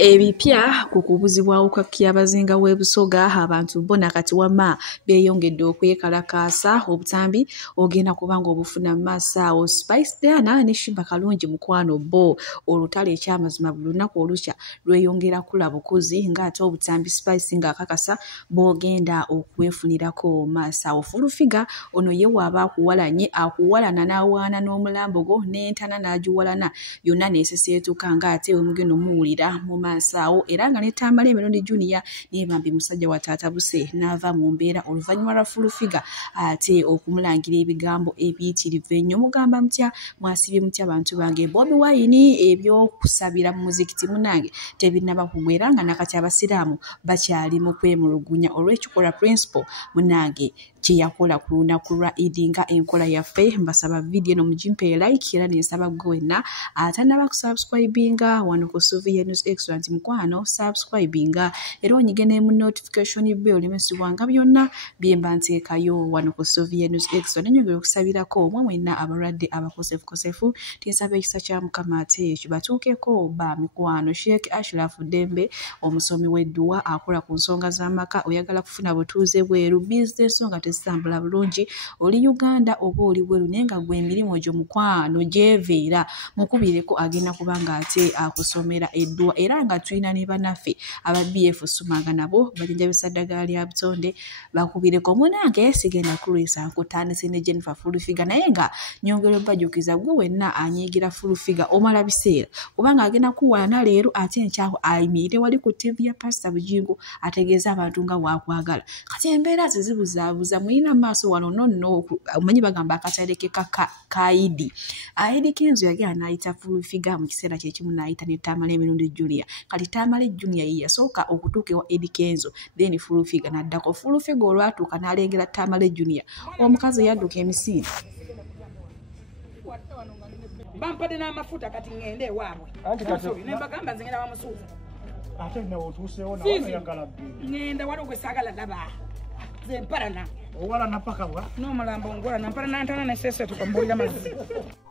Ebipya ku kubuzibwawo kwa Kyabazinga w'e Busoga abantu bo nakati wama beeyongedde okwekalakaasa obutambi ogenda kubanga obufuna mu maaso awo. Spice Diana ne Shiba Kalungi mukwano bo olutalo ekyamazima buli lunaku olukya lweyongera kula bukuzi ng'ate obutambi Spice ng'akakasa bw'ogenda okwefunirako maaso awo. Fulufiga ono ye waaba akuwalanye akuwalana n'awaana n'omulambo gwo n'entana n'agiwalana yonna neeseseetuka ng'ate omugendo muwulira mu maaso era nga ne Tamale Emirundi Junior ne Bambi musajja wa Taata Buse n'ava mu mbeera oluvannyuma lwa Fulufiga ate okumulangira ebigambo ebiyitirivu ennyo. Mugamba mutya mwasibye mutya bantu bange. Bobi Wine ebyokusabira mu muzikiti munange tebinnaba kugwera nga nakati abasiraamu bakyali mu kwemulugunya olw'ekikola principle munange kyeyakola ku lunaku lwa Idi nga enkola yaffe. Mbasaba video no mujimpe like era nensaba gwenna atanaba kusubscribinga wano ku Sylvia News Extra mukwano subscribinga era onyigene mu notification bell limesibwanga byonna byemba nteekayo wano ku Sylvia News Extra. Nenyongera okusabirako omwe mwenna abalwadde abakosefu tinsaba ekisa kya Mukama ate kibatuukeko ba mikwano. Sheikh Ashraf Dembe omusomi w'edduwa akola ku nsonga z'amaka oyagala kufuna butuuze bweru business nga tesambula bulungi oli Uganda oba oli bweru naye nga gwe emirimu gyo mukwano gyeveera mukubireko agenda kubanga ate akusomera edduwa era nga tulina ne bannaffe aba BF Sumanga nabo bajanjabisa ddagala lya butonde bakubireko munange sigenda kulwisa nkutandise ne Jennifer Fulufiga naye nga nyongero bajukiza gwe wenna anyigira Fulufiga omala biseera kubanga agenda kuwalana leero ate enkyaho ayimire wali ku TV ya Pastor Bujingo ategeeza abantu nga waakwagala kati embeera zizibuzaabuza mulina maaso wano nonno omanyi bagamba akataleke kaidi Idi Kenzo yagenda n'ayita Fulufiga mu kiseera kyekimu n'ayita ne Tamale Emirundi Junior kati Tamale Junior ye yasooka okutuuka ewa Idi Kenzo then Fulufiga n'addako. Fulufiga olwatuuka n'alengera Tamale Junior omukazi yadduka emisinde bampadde n'amafuta kati ngende ewaabwe nembagamba nze ngenda bamusuuza ate nawe otuuseewo nawe oyagala ngenda wali ogwesaagala ndaba ze mpalana owalana paka bwa n'omulambo ngolana mpalana ntana neseesetuka mbulira mazzi.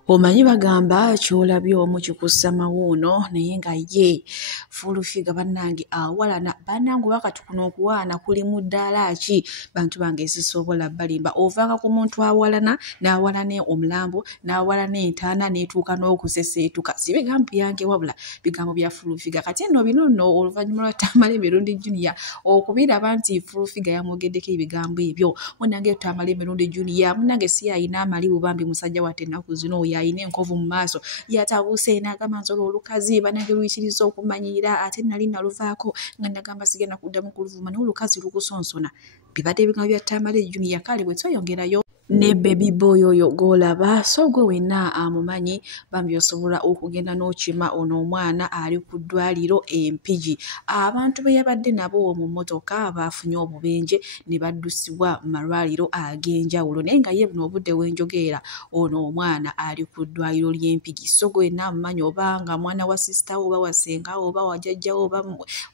Omanyi bagamba kyolabye omu kikussa mawuuno naye nga ye Fulufiga bannange awalana bannange wakati kuno okuwaana kuli mu ddaala ki bantu bange esisobola balimba ovanga ku muntu awalana n'awalana omulambo n'awalana entaana n'etuuka n'okuseseetuka si bigambo byange wabula bigambo bya Fulufiga kati nno bino nno oluvannyuma lwa Tamale Emirundi Junior okubiraba nti Fulufiga yamwogeddeko ebigambo ebyo munange Tamale Emirundi Junior munange si ayina amalibu Bambi musajja watte ennaku zino ayina enkovu mu maaso yatabuuse n'agamba nti olukazi banange luyitiriza okumanyira ate nali naluvaako nga nagamba sigenda kuddamu kuluvuma naye olukazi lukusonsona bibadde ebigambo bya Tamale Junior kale bwe tweyongerayo ne baby boy oyo golaba so gwe wenna amumanyi Bambi osobola okugenda n'okima ono omwana ali ku ddwaliro Empigi abantu be yabadde nabo mu mmotoka baafunye obubenje ne baddusibwa mu malwaliro ag'enjawulo naye nga ye buno obudde w'enjogeera ono omwana ali ku ddwaliro ly'Empigi so gwe wenna amumanyi obanga mwana wa sisita oba wasenga oba wajjajjawo oba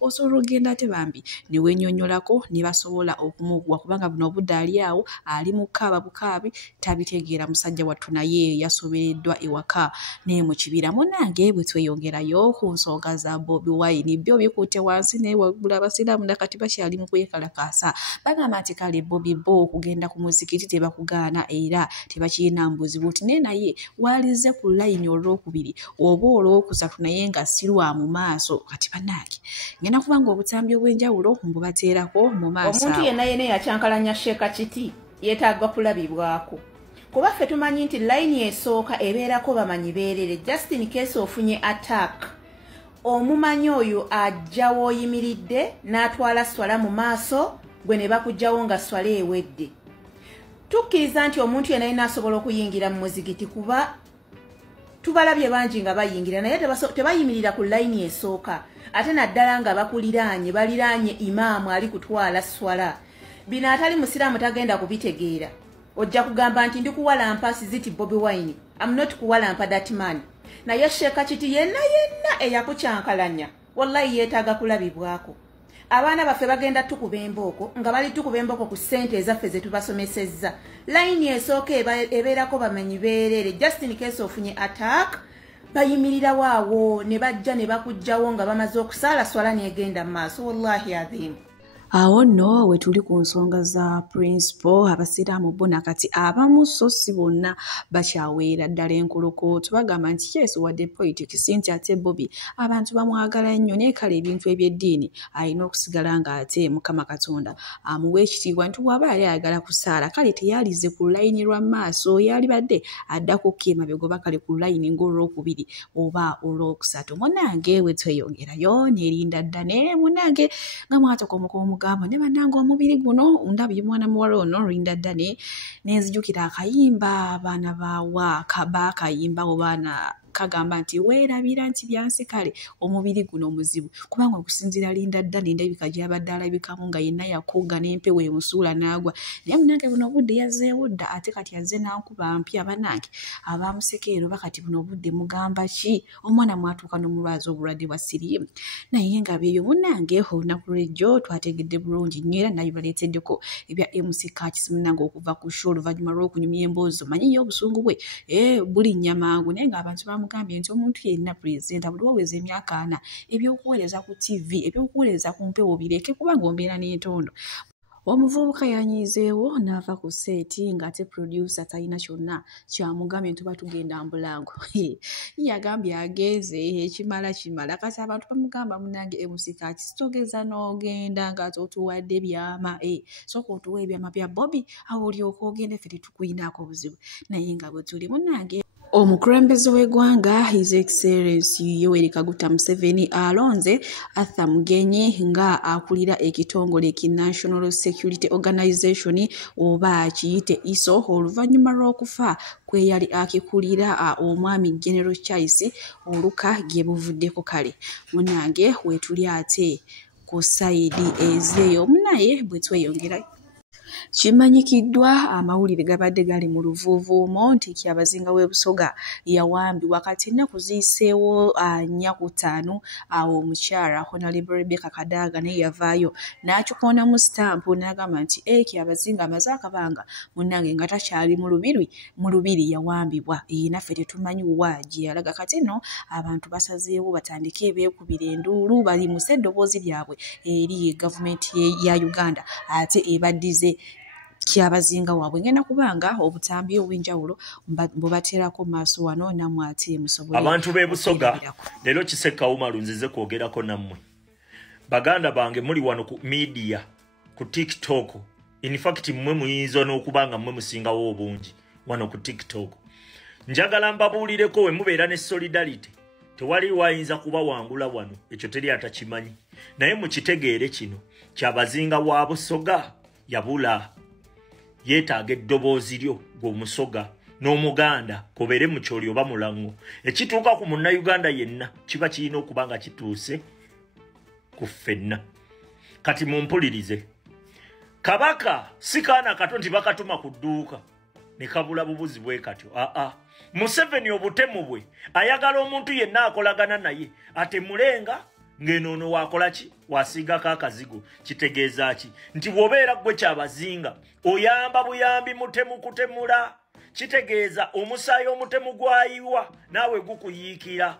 osobola okugenda ate Bambi ne wennyonnyolako ne basobola okumuggwa kubanga buno obudde ali awo ali mu kaaba tabitegeera musajja wattu naye yasobereddwa ewaka ne mu kibira. Munange bwe tweyongerayo ku nsonga za Bobi Wine byo bikutte wansi naye waggula abasiraamu nakati bakyali mu kwekalakaasa bagamba nti kale Bobi Bo okugenda ku muzikiti tebakugaana era tebakirina mbuzibu ti naye walize ku layini olwokubiri oba olwokusatu naye nga sirwa mu maaso kati bannange ngenda kubanga obutambi obw'enjawulo mbubateerako mu maaso. Omuntu yenna yakyankalanya Sheeka Kiti yeetaaga kulabibwako kuba ffe tumanyi nti layini esooka ebeerako bamanyi beerere just in case ofunye attack omumanyi oyo ajja w'oyimiridde n'atwala swala mu maaso gwe ne bakugjawo nga swala ewedde. Tukkiriza nti omuntu yenna alina asobola okuyingira mu muzikiti kuba tubalabye bangi nga bayingira naye tebayimirira ku layini esooka ate naddala nga bakuliraanye baliraanye imaamu ali kutwala swala. Bino atali musiraamu tagenda kubitegeera ojja kugamba nti ndi kuwalampa siziti Bobi Wine I'm not kuwalampa that man naye Sheeka Kiti yenna eyakukyankalanya wallahi yeetaaga kulabibwako. Abaana baffe bagenda tukuba embooko nga bali tukuba embooko ku ssente ezaffe ze tubasomesezza layini esooka ebeerako bamanyi beerere just in case ofunye attack bayimirira waawo ne bajja ne bakujjawo nga bamaze okusaala swala negenda mu maaso wallahi adhimu. Awo nno we tuli ku nsonga za principal abasiraamu bo nakati abamu so si bonna bakyaweera ddala enkolokooto bagamba nti Yesu wadde politics nti ate Bobby abantu bamwagala nnyo naye kale ebintu eby'eddiini alina okusigala ng'ate Mukama Katonda amuwa ekitiibwa nti bw'aba yali ayagala kusaala kale teyalize ku layini lwa maaso yalibadde addako emabega oba kale ku layini ng'olwokubiri oba olwokusatu. Munnange we tweyongerayo n'erinda dda ne munnange nga mwatoka omukomu gamba ne bannange omubiri guno ndabye mwana muwala ono Linda Dane nenzijukira akayimba abaana bawa kabakayimba obaana kagamba nti weerabira nti byansi kale omubiri guno muzibu kubanga okusinzira Linda Dane ndabika gy'abadde alabikamu nga yenna yakuga n'empewo emusuula n'agwa naye munnange buno obudde yazzeewo dda ate kati yazze n'ankuba mpya bannange abaamusekeero bakati buno obudde mugamba ki omwana mwatuuka n'omulwazi obulwadde bwa siriimu naye nga byeyo munnange olunaku lw'ejjo twategedde bulungi nnyo era nayo baleeteddeko ebya MC Kachisi munnange okuva ku show oluvannyuma lw'okunyumya emboozi omanyiyo obusungu bwe bulinnya mangu naye ng'abantu bamugambye nti omuntu yenna pulezidenti buli waweza emyaka 4 ebyokuweereza ku TV ebyokuweereza ku mpewo bireke kubanga ombeera n'entondo. Omuvubuka yanyizeewo n'ava ku seeti ng'ate producer talina kyonna kyamugambye nti tuba tugenda mbulango yagambye ageeze ekimala kati abantu bamugamba munnange MC Kachisi togeza n'ogenda ng'ate otuwadde byama sooka otuwa ebyama bya Bobby awo olyoka ogende ffe tetukuyinaako buzibu naye nga bwe tuli munnange omukulembeze w'eggwanga His Excellency Yoweri Kaguta Museveni alonze Arthur Mugenyi nga akulira ekitongole ki National Security Organization oba kiyite ISO oluvannyuma lw'okufa kwe yali akikulira omwami General Charles oluka gye buvuddeko kale. Munnange weetuli ate ku sayidi ezeeyo munaye bwe tweyongera kimanyikiddwa amawulire gabadde gali mu luvuuvuumo nti Kyabazinga w'e Busoga yawambibwa kati ennaku ziyiseewo 4 ku 5 awo omukyala Honorable Rebecca Kadaga naye yavaayo n'akikoona mu stampu n'agamba nti Kyabazinga amaze akabanga munnange nga takyali mu lubiri yawambibwa naffe tetumanyi wa gye yalaga kati nno abantu basazeewo batandike beekubira enduulu bali mu seddoboozi lyabwe eri gavumenti ya Uganda ate ebaddize Kyabazinga waabwe ngenda kubanga obutambi obw'enjawulo bubateerako maaso wano nammwe ate musobole abantu b'e Busoga leero Kisekawuma lunzize kwogerako nammwe baganda bange muli wano ku media ku TikTok in fact mmwe muyinza n'okubanga mmwe musingawo obungi wano ku TikTok njagala mbabuulireko we mubeera ne solidarity tewali wayinza kuba wangula wano ekyo teri atakimanyi naye mukitegeere kino Kyabazinga wa Busoga yabula yeetaaga eddoboozi lyo gw'omusoga n'omuganda kobeere mu kyoli oba mulango ekituuka ku munnayuganda yenna kiba kirina okuba nga kituuse ku ffenna. Kati mumpulirize kabaka si kaana kato nti bakatuma ku dduuka ne kabula bubuzi bwe katyo Museveni obutemu bwe ayagala omuntu yenna akolagana naye ate mulenga ng'enoono wakola ki wasiigako akazigo kitegeeza ki nti bw'obeera gwe Kyabazinga oyamba buyambi mutemu kutemula kitegeeza omusaayi omutemu gwayiwa naawe gukuyiikira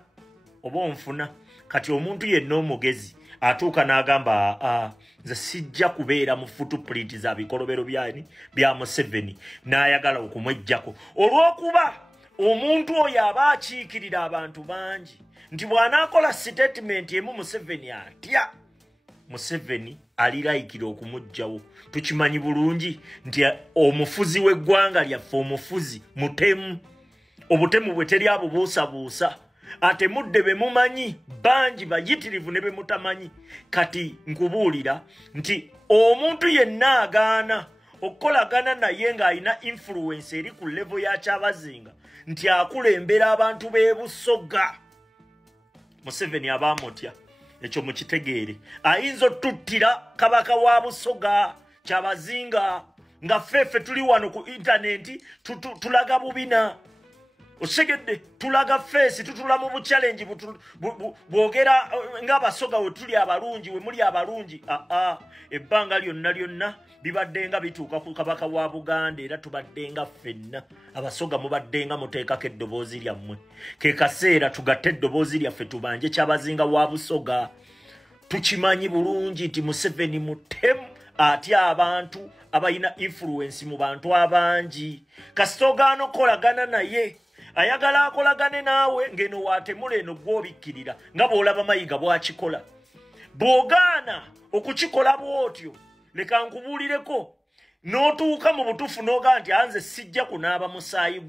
oba onfuna. Kati omuntu yenna omugezi atuuka n'agamba nze sijja kubeera mu footprint za bikolobero bya Museveni n'ayagala okumweggyako olw'okuba omuntu oyo aba akiikirira abantu bangi nti bw'anaakola statement emu Museveni atya Museveni aliraikira okumuggyawo. Tukimanyi bulungi nti omufuzi w'eggwanga lyaffe omufuzi mutemu obutemu bwe teri abubuusabuusa ate mudde be mumanyi bangi bayitirivu ne be mutamanyi. Kati nkubuulira nti omuntu yenna agaana okukolagana naye ng'alina influence eri ku level ya Kyabazinga nti akulembera abantu b'e Busoga Museveni abamutya ekyo mukitegeere. Ayinza otuttira kabaka wa Busoga Kyabazinga nga ffeffe tuli wano ku internet tulaga bubina Osegedde tulaga face tutula mu challenge bwogera ng'abasoga we tuli abalungi we muli abalungi ebbanga lyonna bibaddenga bituuka ku kabaka wa Buganda era tubaddenga ffenna abasoga mubaddenga muteekako eddoboozi lyammwe ke kaseera tugatte eddoboozi lyaffe tubanje kyabazinga wa Busoga tukimanyi bulungi nti Museveni mutemu atya abantu abayina influence mu bantu abangi kasitogaano kolagana naye ayagala akolagane naawe ngeno waatemula eno gw'obikkirira nga bw'olaba Mayiga bw'akikola bw'ogaana okukikola bw'otyo leka nkubuulireko n'otuuka mu butuufu n'ogaa nti anze sijja kunaaba musaayi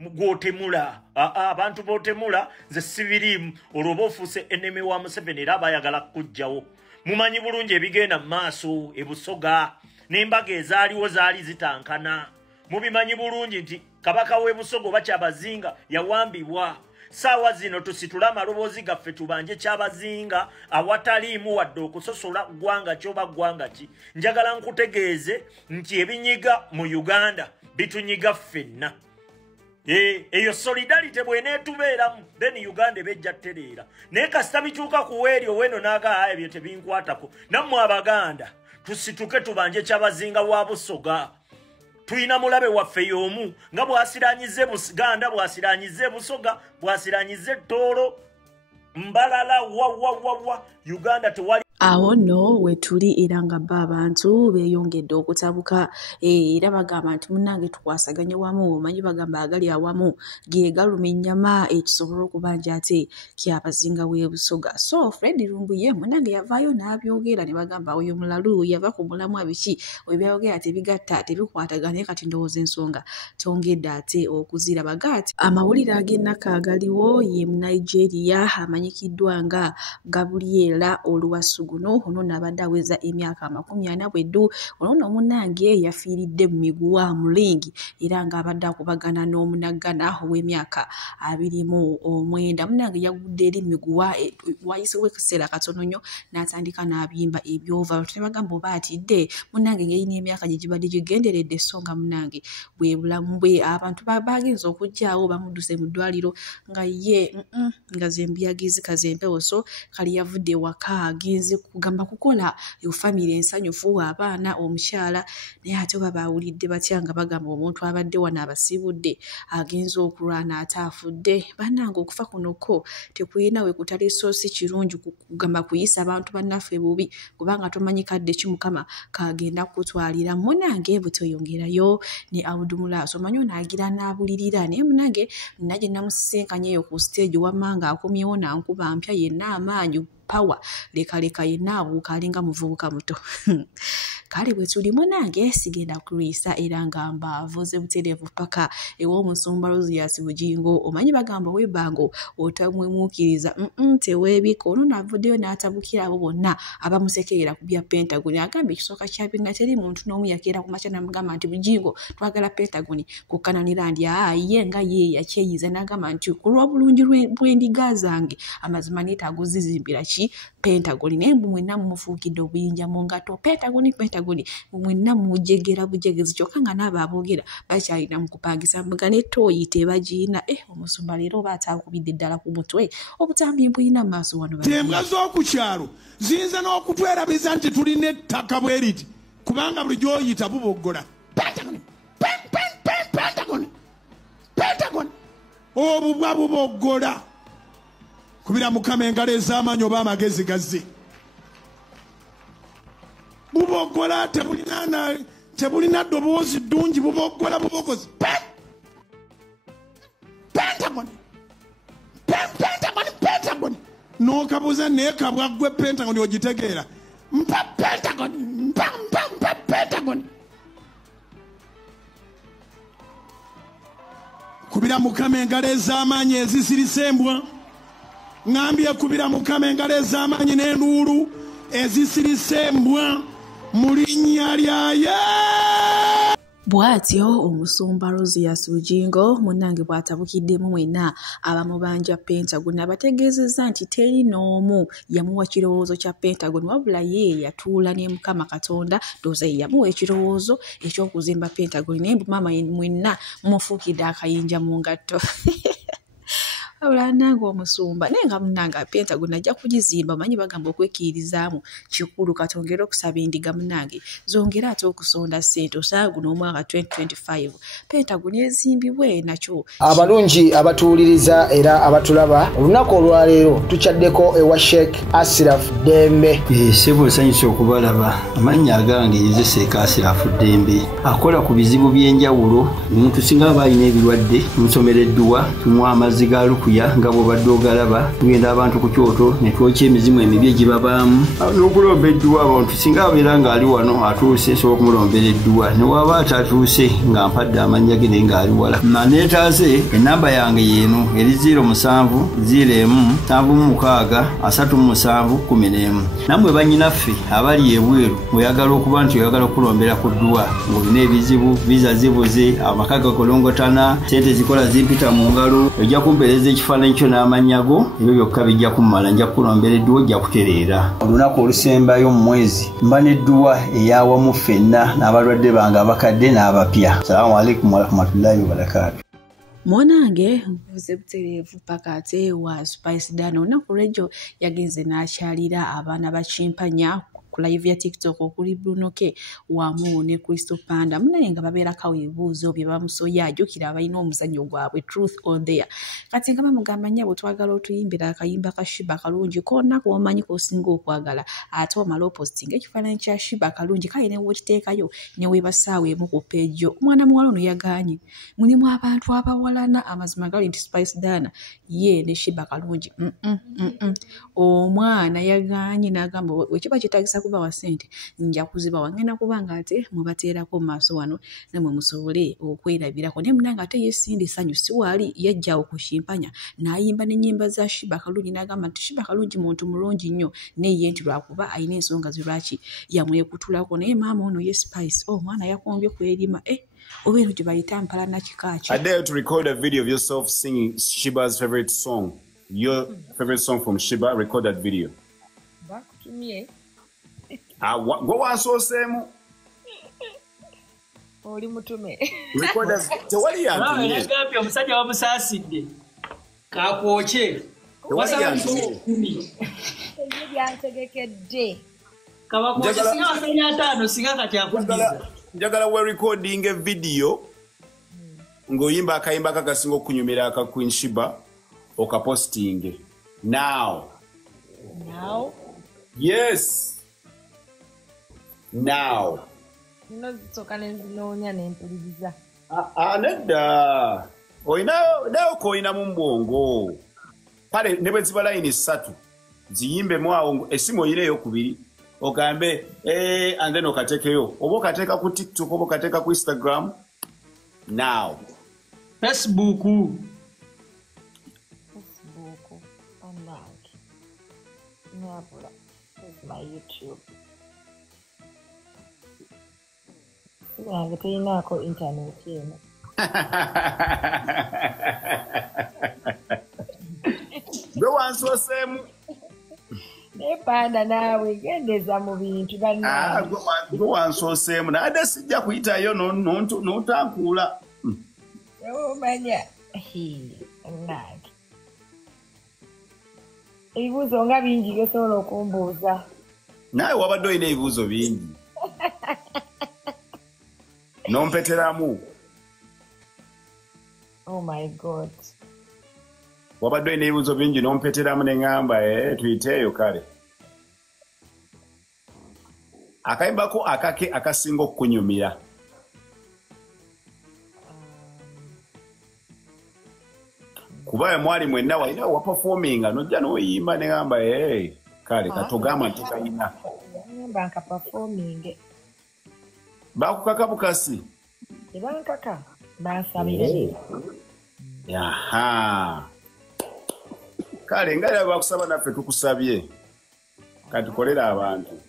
gw'otemula abantu b'otemula nze sibiriimu olwoba ofuuse enemy wa Museveni era abayagala kuggyawo mumanyi bulungi ebigenda mu maaso e Busoga n'embaga ezaaliwo zaali zitankana mubimanyi bulungi nti kabaka w'e Busoga oba Kyabazinga yawambibwa saawa zino tusitula amaloboozi gaffe tubanje Kyabazinga awataliimu wadde okusosola ggwanga kyoba ggwanga ki njagala nkutegeeze nti ebinyiga mu Uganda bitunyiga ffenna eyo solidarity bw'eneetubeeramu then Uganda ebejja ttereera naye kasita bituuka ku weeryo weno n'agaa ebyo tebinkwatako nammwe Abaganda tusituke tubanje Kyabazinga wa Busoga tuyina mulabe waffe y'omu nga bwasiranyize Buganda bwasiranyize Busoga bwasiranyize Tooro Mbalala wa Uganda tewali awo nno wetuli era nga bba abantu beeyongedde okutabuka era bagamba nti munnange tukwasaganye wamu omanyi bagamba agali awamu ge galuma ennyama ekisobola okuba nti ate Kyabazinga w'e Busoga so Fred Lumbuye munnange yavaayo n'abyogera ne bagamba oyo mulalu yava ku mulamwa biki oyo byayogera tebigatta tebikwatagana kati ndowooza ensonga tongedde ate okuziraba ati amawulire ag'ennaka agaliwo ye mu Nigeria amanyikiddwa nga Gabriela Oluwasugu ono n'abadde aweza emyaka 42 ono munnange yafiiridde mu miguwa mulingi era ng'abadde akubagana n'omunaggana ow'emyaka 29 munnange yagudde eri miguwa wayisewo ekiseera katono nnyo n'atandika n'abyimba ebyova tebagamba oba atidde munnange ng'erina emyaka gye gibadde gigenderedde so nga munnange bwe bulamu bwe abantu bagenza okugjaawo bamudduse mu ddwaliro nga ye nga zembiyagizi kazempewo so kali yavudde waka agenze kugamba kukola famire ensanyufu abaana omukyala naye ate oba bawulidde batya nga bagamba omuntu abadde wano abasibudde agenza okulwana ate afudde bannange okufa kunoko tekuyina we kutali soosi kirungi kugamba kuyisa abantu bannaffe bubi kubanga tomanyi kadde ki Mukama kagenda kutwalira munnange bwe toyongerayo ne Abdullah omanyi onaagira n'abulirira naye munnange nagye namusisinkanyeeyo ku stage wamanga akomyewo nankuba mpya yenna amaanyi power leka yenna abuuka alinga muvubuka muto kale bwe tuli munnange sigenda kulwisa era nga mbaavuze butereevu paka ew'omusumba Rosias Bugingo omanyi bagamba webango otamwemuukiriza teweebika ono n'avuddeyo n'atabukira abo bonna abamusekerera ku bya Pentagon agamba ekisooka kya byonna teri muntu n'omu yakeera ku makya n'amugamba nti Bugingo twagala Pentagon kukkananira ndi ye nga ye yakyeyiza n'agamba nti ku lw'obulungi bw'endiga zange amazima neetaaga ozizimbira Pentagon naye mwenna mumufuukidde obuyinja mu ngato Pentagon mwenna mujegera bujegezi kyokka nga n'abo aboogera bakyalina mu kupangisa mbuga ne tooyi tebagiina omusumba leero oba ataakubidde ddala ku mutwe obutambi mbuyina mu maaso wano embwa z'oku kyalo ziyinza n'okutwerabiza nti tulina ettaka bwe riti kubanga buli gy'oyita buboggola Pentagon obubwa buboggola kubira Mukama engalo ez'amaanyi oba amagezi gazze buboggola tebulina ddoboozi ddungi buboggola bubogozi Pentagon n'okabuuza naye kabwa ggwe Pentagon ogitegeera mpa Pentagon kubira Mukama engalo ez'amaanyi ezisirise embwa ngambye kubira Mukama engalo ez'amaanyi n'enduulu ezisirise embwa mu linnya lya Bwatyo omusumba Rosias Rujingo munnange bw'atabukiddemu mwenna abamubanja Pentagon abategeezezza nti teri n'omu yamuwa kirowoozo kya Pentagon wabula ye yatuula ne Mukama Katonda ndowooza ye yamuwa ekirowoozo eky'okuzimba Pentagon naye maama mwenna mufuukidde akayinja mu ngatto. Wabula nange omusumba naye nga munnange Pentagon ajja kugizimba manyi bagamba okwekkirizaamu kikulu katongere okusaba endiga munnange zongera ate okusonda ssente osanga guno omwaka 2025 Pentagon ezimbibwe nakyo. Abalungi abatuwuliriza era abatulaba olunaku olwaleero tukyaddeko ewa Sheikh Ashraf Dembe. Sebo nsanyusa okubalaba amannya agange yeze Sheikh Ashraf Dembe akola ku bizibu by'enjawulo omuntu singa aba alina ebirwadde musomereddwa tumuwa amazzi ga lukuya nga bw'obadde ogalaba tugenda abantu ku kyoto ne twokya emizimu emibi egibabaamu n'okulomba edduwa abantu singa abeera ng'ali wano atuuse sobola okumulombera edduwa ne waba atatuuse nga mpadde amannya ge naye ng'ali wala neetaase ennamba yange yeeno eri 0707363711 nammwe bannyinaffe abali ebweru oyagala okuba nti oyagala okulombera ku dduwa ng'olina ebizibu viza zibuze amaka gakolongotana sente zikola zimpita mu ngalo ojja kumpeereza ekifaananyi kyo n'amanyago ebyo byokka bijja kummala nja kukulombera edduwa ojja kutereera olunaku olusembayo mu mwezi mba n'edduwa eyawamu ffenna n'abalwadde bange abakadde n'abapya. Salaamu alaikum warahmatullahi wabarakatuh. Monange mvuze butereevu paka ate wa Spice Dano olunaku lw'ejjo yagenze n'akyalira abaana ba Chimpanya ku live ya TikTok okuli Bruno K wamu ne Crystal Panda munaye nga babeerako ebibuuzo bye bamusoya ajjukira abalina omuzannyo gwabwe Truth or Dare. Kati nga bamugamba nnyabo twagala otuyimbira akayimba ka Shiba Kalungi konna kwomanyi kosinga okwagala ate omala opostinga ekifaananyi kya Shiba Kalungi kale ne wekiteekayo ne weebasaawo emu ku page omwana muwala ono yagaanye mulimu abantu abawalana amazima gali nti Spice Dana ye ne Shiba Kalungi omwana yagaanye n'agamba wekiba kitagisa kuba wa sente nja kuzibawa ngenda kubanga ate mubateerako mu maaso wano namwe musobole okwerabirako naye munanga ate yesindi sanyu siwaali yajja okukimpanya n'ayimba n'ennyimba za Shiba Kalungi n'agamba nti Shiba Kalungi muntu mulungi nnyo naye nti lwakuba alina ensonga ze lwaki yamwekutulako naye maama ono ye Spice omwana yakombye kw'erima oba eno gye bayita mpala na kikaaki. I dare to record a video of yourself singing Shiba's favorite song. Your favorite song from Shiba, record that video. Bakutumye. Go on so same. Oli mutume. Record that. Tewali yantu. Nagambye omusajja wamusaasidde. Kakwoche. Tewali yantu. Ebyo byantegekedde. Kabakwoche singa wasanya ataano singa kati akuddiza. Njagala we recording a video ngoyimba akayimba kakasinga okunyumira aka Queen Shiba okaposting now. Yes, now nozitoka nenzinonya nempuliriza nedda oyina koyina mu mbwongo pale ne bwe ziba layini 3 ziyimbe mwawo esimu oyireyo kubiri ogambe and then okatekeyo oba okateeka ku TikTok oba okateeka ku Instagram now. Facebook Nabula my YouTube yange teyinaako internet eno. Gwe wansoosemu Nepanda naawe gendeza mu bintu bannaye. Gwe wansooseemu naye sijja kuyitayo n'otankuula. Omanya nange ebibuuzo nga bingi byosobola okumbuuza. Naye wabadde olina ebibuuzo bingi n'ompeteramu. Oh my God. Wabadde olina ebibuuzo bingi n'ompeteramu ne ŋŋamba tuyiteeyo kale. Akayimbako akake akasinga okukunyumira. Kuba mwali mwenna walina waperforminga nojja n'oyimba ne ŋŋamba kale katugamba nti kayina. Ngamba nka performing. Bakukaka bukasi? Tebankaka bansabire. Yaha. Kale nga bakusaba naffe tukusabye. Katukolera abantu.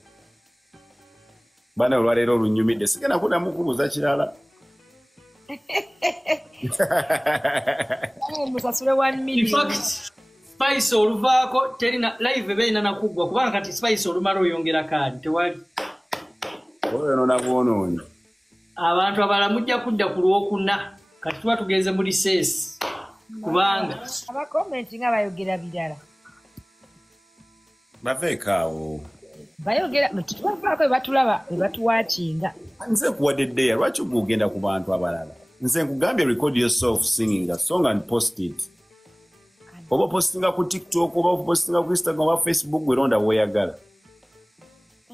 Bana olwaleero olunyumidde sigenda kuddamu kubuuza kirala. Musasule 1 million. In fact, Spice oluvaako terina live beina nakugwa kubanga kati Spice olumala oyongera kadi tewali. Oyo nabwonoonye. Abantu abala mujja kudda ku Lwokuna kati tuba tugenze muri ses kubanga aba comment nga bayogera bidala. Bavekaawo. Bayogera tubafaako batulaba batuwachinga. Nze kuwadde ddeya lwaki ogenda ku bantu abalala? Nze nkugambye record yourself singing a song and post it. Oba postinga ku TikTok oba postinga ku Instagram oba Facebook gweronda weeyagala.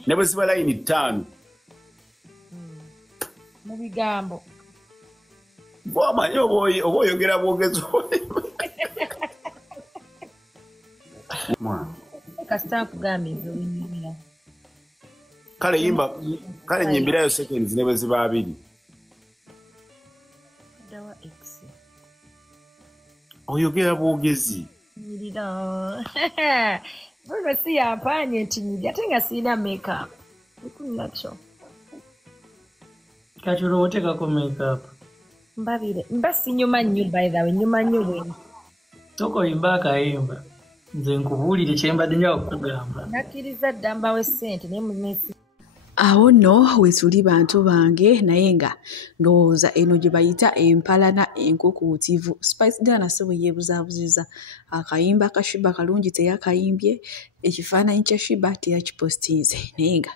Ne bwe ziba layini 5. Mu bigambo. Bwamanyi oba oyogera bwogezi. Kasita nkugambye ezobinyumira. Kale nyimbirayo seconds ne bwe ziba 2. Dawa X. Oyogera bwogezi. Nyirira. Bwe si yapanye nti nyiri ate nga sina makeup. Ikunacho. kati olwotekako makeup. Mbabire. Mbasi nyuma nnyo by the way nyuma nnyo bwe. Tokoyimba akayimba. Nze nkubuulire kye mbadde njagala okukugamba. Nakkiriza ddamba w'essente naye munesi. Awo nno wetuli bantu bange naye nga ndowooza eno gye bayita empalana enkukuutivu. Spice Diana si bwe yeebuzaabuziza akayimba akashiba kalungi teyakayimbye, ekifaananyi kya shiba teyakipostinze. Naye nga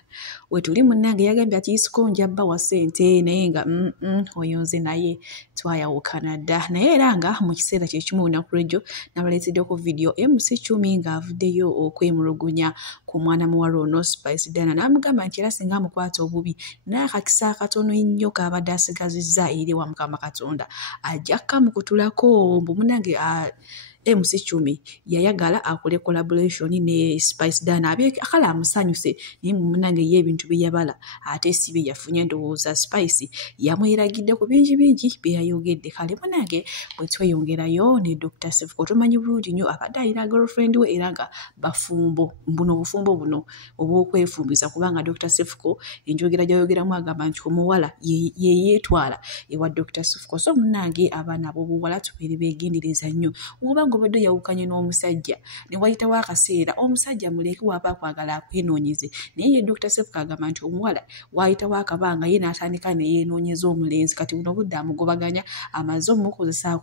wetuli munnange yagambye ati Isiko njabba wa ssente naye nga oyo nze naye twayawukana dda. Naye era nga mu kiseera kye kimu Lunaku Radio nabaleeteddeko vidiyo MC10 ng'avuddeyo okwemulugunya ku mwana muwala ono Spice Diana n'amugamba nti era singa amukwata obubi n'akakisa akatono ennyo k'abadde asigazizza eri wa Mukama Katonda ajja kkamukutulako. Mbu munnange MC10 yayagala akole collaboration ne Spice Diana akala amusanyuse naye munnange ye ebintu bye yabala ate si bye yafunye. Ndowooza Spice yamweragidde ku bingi bye yayogedde. Kale munnange bwe tweyongerayo ne Dr. Sefuko tumanyi bulungi nnyo abadde alina girlfriend we era nga bafumbo. Obufumbo buno obw'okwefumbiza kubanga Dr. Sefuko enjogera gy'ayogeramu agamba nti omuwala ye yeetwala ewa Dr. Sefuko. So munnange abaana ab'obuwala tubeere beegendereza nnyo. Obadde yawukanye n'omusajja ne wayitawo akaseera omusajja muleke waba akwagala akwenoonyeze naye Dr. Sefuko agamba nti omuwala wayitawo akabanga ye n'atandika ne yeenoonyeza omulenzi kati buno budde amugobaganya amaze omukozesa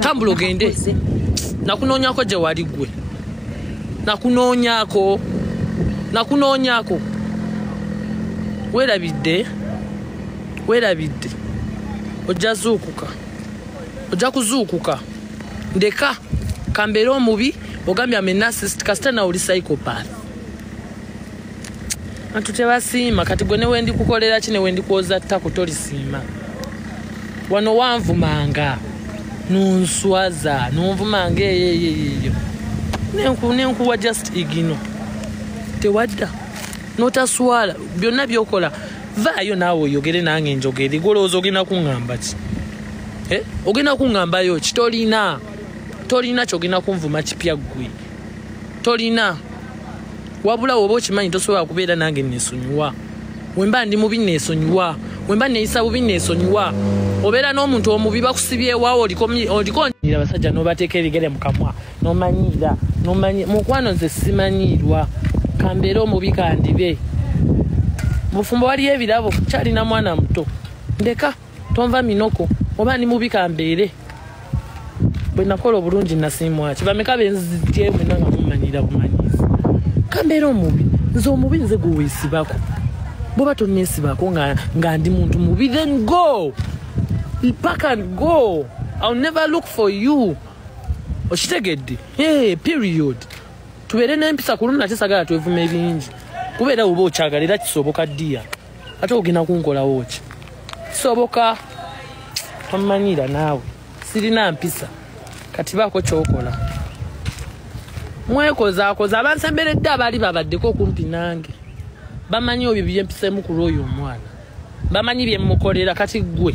tambula ogende nakunoonyako gye wali ggwe nakunoonyako weerabidde ojja kuzuukuka ndeka kambeera omubi ogambye ame narcissist kasita nawe oli psychopath. Bantu tebasiima kati gwe ne wendi kukolera ki ne wendi kwoza ttako tolisiima. Wano wanvumanga nonswaza nonvumanga eyeyeyeyo nenkuwa just igino tewadda notaswala byonna byokola vaayo naawe oyogere nange njogere golowooza ogenda kuŋŋamba ki? Ogenda kuŋŋambayo ki? Tolina kyogenda kunvuma kipya ggwe tolina wabula woba okimanyi tosobola kubeera nange neesonyiwa. Wemba ndi mubi neesonyiwa, wemba neeyisa bubi neesonyiwa. Obeera n'omuntu omubi bakusibyewawo olikonyira abasajja n'obateeka ebigere mu kamwa n'omanyiira mukwano nze simanyiirwa kambeera omubi kandibe. Bufumbo waliyo ebirabo kyalina mwana muto ndeka tonva minoko oba ndi mubi kambeere. Bwe nakola obulungi nasiimwa ki bameka benzitye mwena nga mumanyira bumanyizi kambeera omubi nze omubi nze gweweesibako bwoba tonneesibako nga ndi muntu mubi then go pack and go. I'll never look for you. Okitegedde period. Tubeere n'empisa ku lumu nate sagala twevuma ebingi kubeera oba okyagala era kisoboka ddiya ate ogenda kunkolawo ki kisoboka tomanyiira naawe sirina mpisa kati baako kyokola mwekozaakoza abansemberedde abaali babaddeko okumpi nange bamanyi obyo byempisemu ku lwoyo omwana bamanyi bye mmukolera kati gwe